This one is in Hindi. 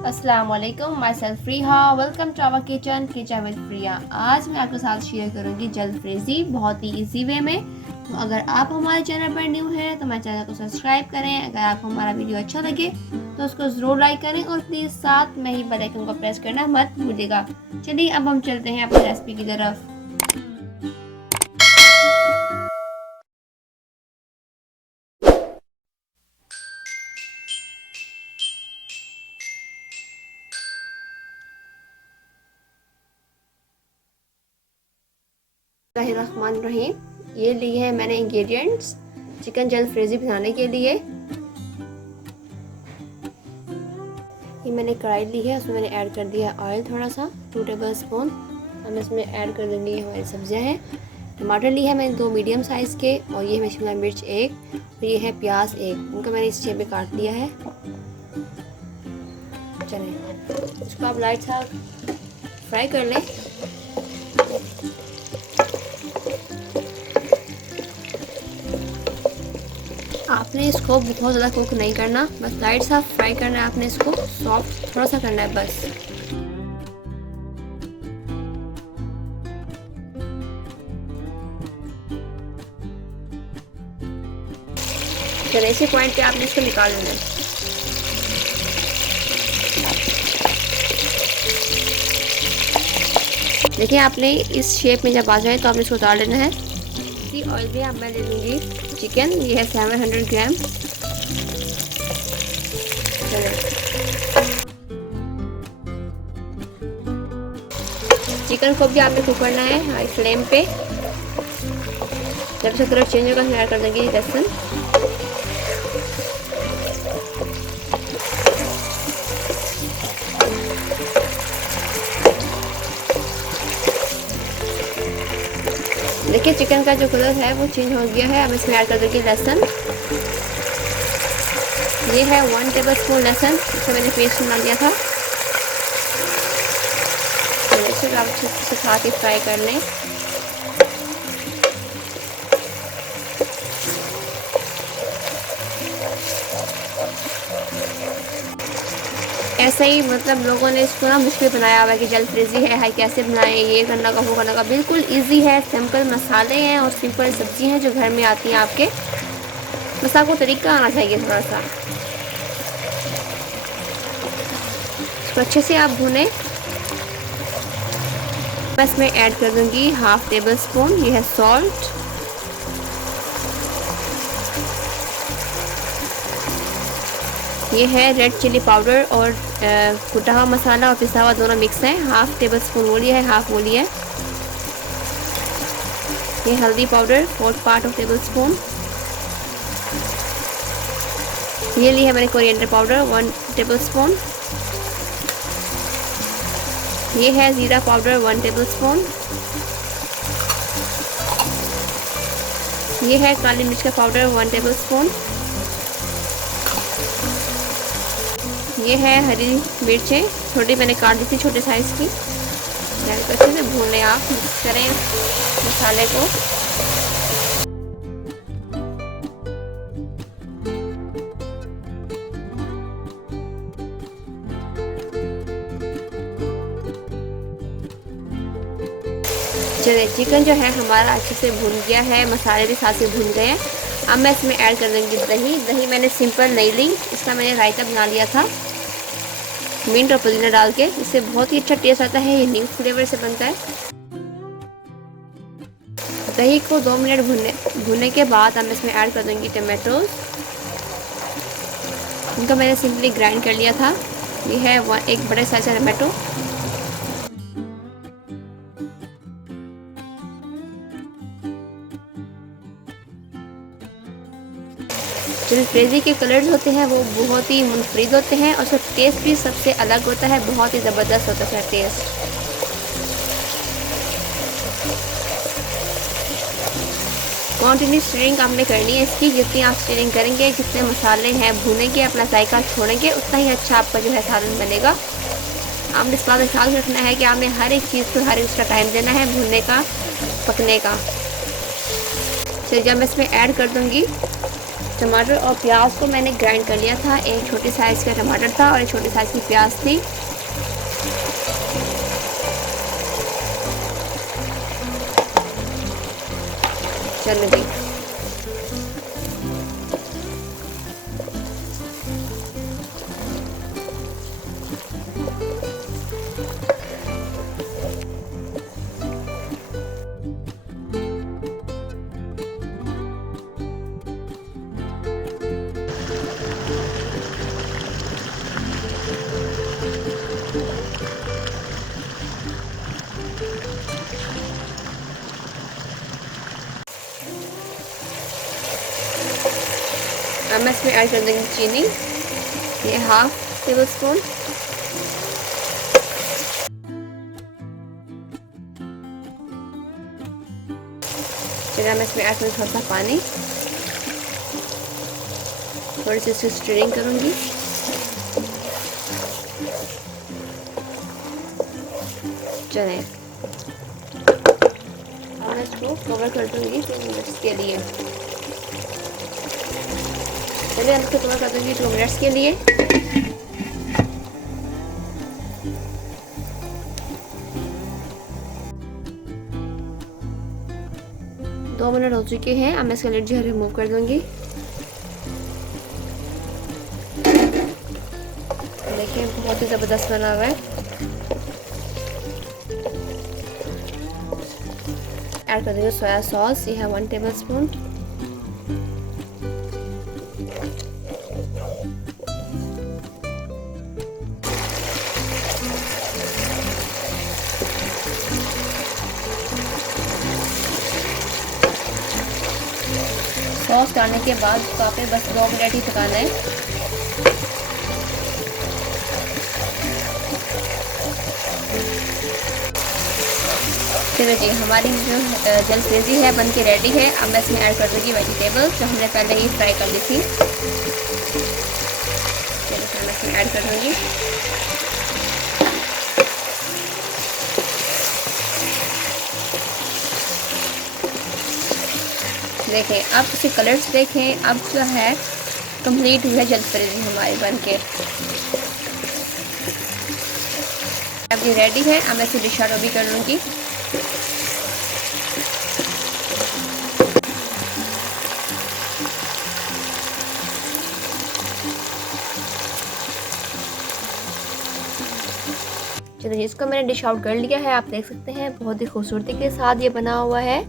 अस्सलाम वालेकुम, myself Priya. Welcome to our kitchen with Priya. आज मैं आपके साथ शेयर करूंगी जल्द फ्रेज़ी बहुत ही इजी वे में। तो अगर आप हमारे चैनल पर न्यू हैं तो हमारे चैनल को सब्सक्राइब करें। अगर आपको हमारा वीडियो अच्छा लगे तो उसको ज़रूर लाइक करें और प्लीज़ साथ में ही बेल आइकन को प्रेस करना मत भूलिएगा। चलिए अब हम चलते हैं अपनी रेसिपी की तरफ। बिस्मिल्लाहिर्रहमानिर्रहीम। ये लिए हैं मैंने इंग्रेडिएंट्स चिकन जल्द फ्रेज़ी बनाने के लिए। ये मैंने कढ़ाई ली है, उसमें मैंने ऐड कर दिया ऑयल थोड़ा सा 2 टेबल स्पून। हम इसमें ऐड कर देंगे हमारी सब्जियां हैं। टमाटर ली है मैंने 2 मीडियम साइज़ के, और ये है शिमला मिर्च 1, और ये है प्याज 1। उनका मैंने इस शेप में काट लिया है। चलें इसको आप लाइट सा फ्राई कर लें। आपने इसको बहुत ज़्यादा कुक नहीं करना, बस लाइट सा फ्राई करना है। आपने इसको सॉफ्ट थोड़ा सा करना है बस। फिर ऐसे पॉइंट पे आपने इसको निकाल लेना है। देखिए आपने इस शेप में जब आ जाए तो आपने इसको उतार लेना है। इसी ऑयल में अब मैं ले लूँगी चिकन। ये है 700 ग्राम। चिकन को भी आपने कुक करना है हाई फ्लेम पे। जब इसका कलर चेंज होगा तो ऐड कर देंगे लहसुन। देखिए चिकन का जो कलर है वो चेंज हो गया है। अब इसमें ऐड कर देंगे लहसुन। ये है 1 टेबल स्पून लहसुन, इसमें मैंने पेस्ट बना लिया था। तो आप अच्छे से साथ ही फ्राई कर लें। ऐसे ही मतलब लोगों ने इसको ना मुश्किल बनाया हुआ है कि जल्द फ्रेज़ी है, हाई कैसे बनाएं, ये करना का वो करना का। बिल्कुल इजी है, सिंपल मसाले हैं और सिंपल सब्जी हैं जो घर में आती हैं आपके। बस आपको तरीका आना चाहिए थोड़ा सा। इसको अच्छे से आप भूनें। बस मैं ऐड कर दूंगी 1/2 टेबल स्पून, ये है सॉल्ट। ये है रेड चिली पाउडर और कुटा हुआ मसाला और पिसा हुआ दोनों मिक्स है। 1/2 टेबल स्पून वो लिया है, 1/2 वो लिया है। ये हल्दी powder 4 part of table spoon. ये ली है मैंने कोरिएंडर पाउडर 1 टेबल स्पून। ये है ज़ीरा पाउडर 1 टेबल स्पून। ये है काली मिर्च का पाउडर 1 टेबल स्पून। ये है हरी मिर्चें छोटी, मैंने काट दी थी छोटे साइज़ की। अच्छे से भून लें, आप मिक्स करें मसाले को। चलिए चिकन जो है हमारा अच्छे से भून गया है, मसाले भी साथ से भून गए हैं। अब मैं इसमें ऐड कर दूँगी दही। दही मैंने सिंपल नहीं ली, इसका मैंने रायता बना लिया था मिंट और पुदीना डाल के। इससे बहुत ही अच्छा टेस्ट आता है, ये न्यू फ्लेवर से बनता है। दही को 2 मिनट भूनने के बाद अब इसमें ऐड कर दूँगी टमाटोज। इनको मैंने सिंपली ग्राइंड कर लिया था। ये है एक बड़े साइज का टमाटो। जो फ्रेज़ी के कलर्स होते हैं वो बहुत ही मुनफरिद होते हैं और उसका टेस्ट भी सबसे अलग होता है, बहुत ही ज़बरदस्त होता है टेस्ट। कंटिन्यू स्टीरिंग आपने करनी है इसकी। जितनी आप स्टीरिंग करेंगे, जितने मसाले हैं भूनेंगे, अपना जायका छोड़ेंगे, उतना ही अच्छा आपका जो है सालन बनेगा। आपने इस बात का ख्याल रखना है कि आपने हर एक चीज़ को हर एक उसका टाइम देना है भूनने का, पकने का। चलिए जब मैं इसमें ऐड कर दूँगी टमाटर और प्याज को मैंने ग्राइंड कर लिया था। एक छोटी साइज़ का टमाटर था और एक छोटी साइज़ की प्याज थी। चलो जी, अब मैं इसमें ऐड कर दूँगी चीनी, ये 1/2 टेबल स्पून। फिर मैं इसमें ऐड करूँगी थोड़ा सा पानी, थोड़ी सी इसकी स्टीरिंग करूँगी। चलें, अब मैं इसको कवर कर दूँगी 2 मिनट्स के लिए। चलिए हम इसको कवर कर दूँगी 2 मिनट्स के लिए। दो मिनट हो चुके हैं। अब मैं इसका लिड जो है रिमूव कर दूँगी। देखिए बहुत ही ज़बरदस्त बना हुआ है। ऐड कर देंगे सोया सॉस, ये है 1 टेबल स्पून। सॉस डालने के बाद इसको आपने बस 2 मिनट ही पकाना है। चलो जी, हमारी जो जलफ्रेज़ी है बन के रेडी है। अब मैं इसमें ऐड कर दूँगी वेजिटेबल जो हमने पहले ही फ्राई कर ली थी। चलिए मैं इसमें ऐड कर दूँगी। देखें अब इसके कलर्स देखें, अब जो है कंप्लीट हुई है जलफ्रेज़ी हमारी बनके। अब ये रेडी है। अब मैं इसे डिश आउट भी कर लूँगी। चलिए इसको मैंने डिश आउट कर लिया है। आप देख सकते हैं बहुत ही खूबसूरती के साथ ये बना हुआ है।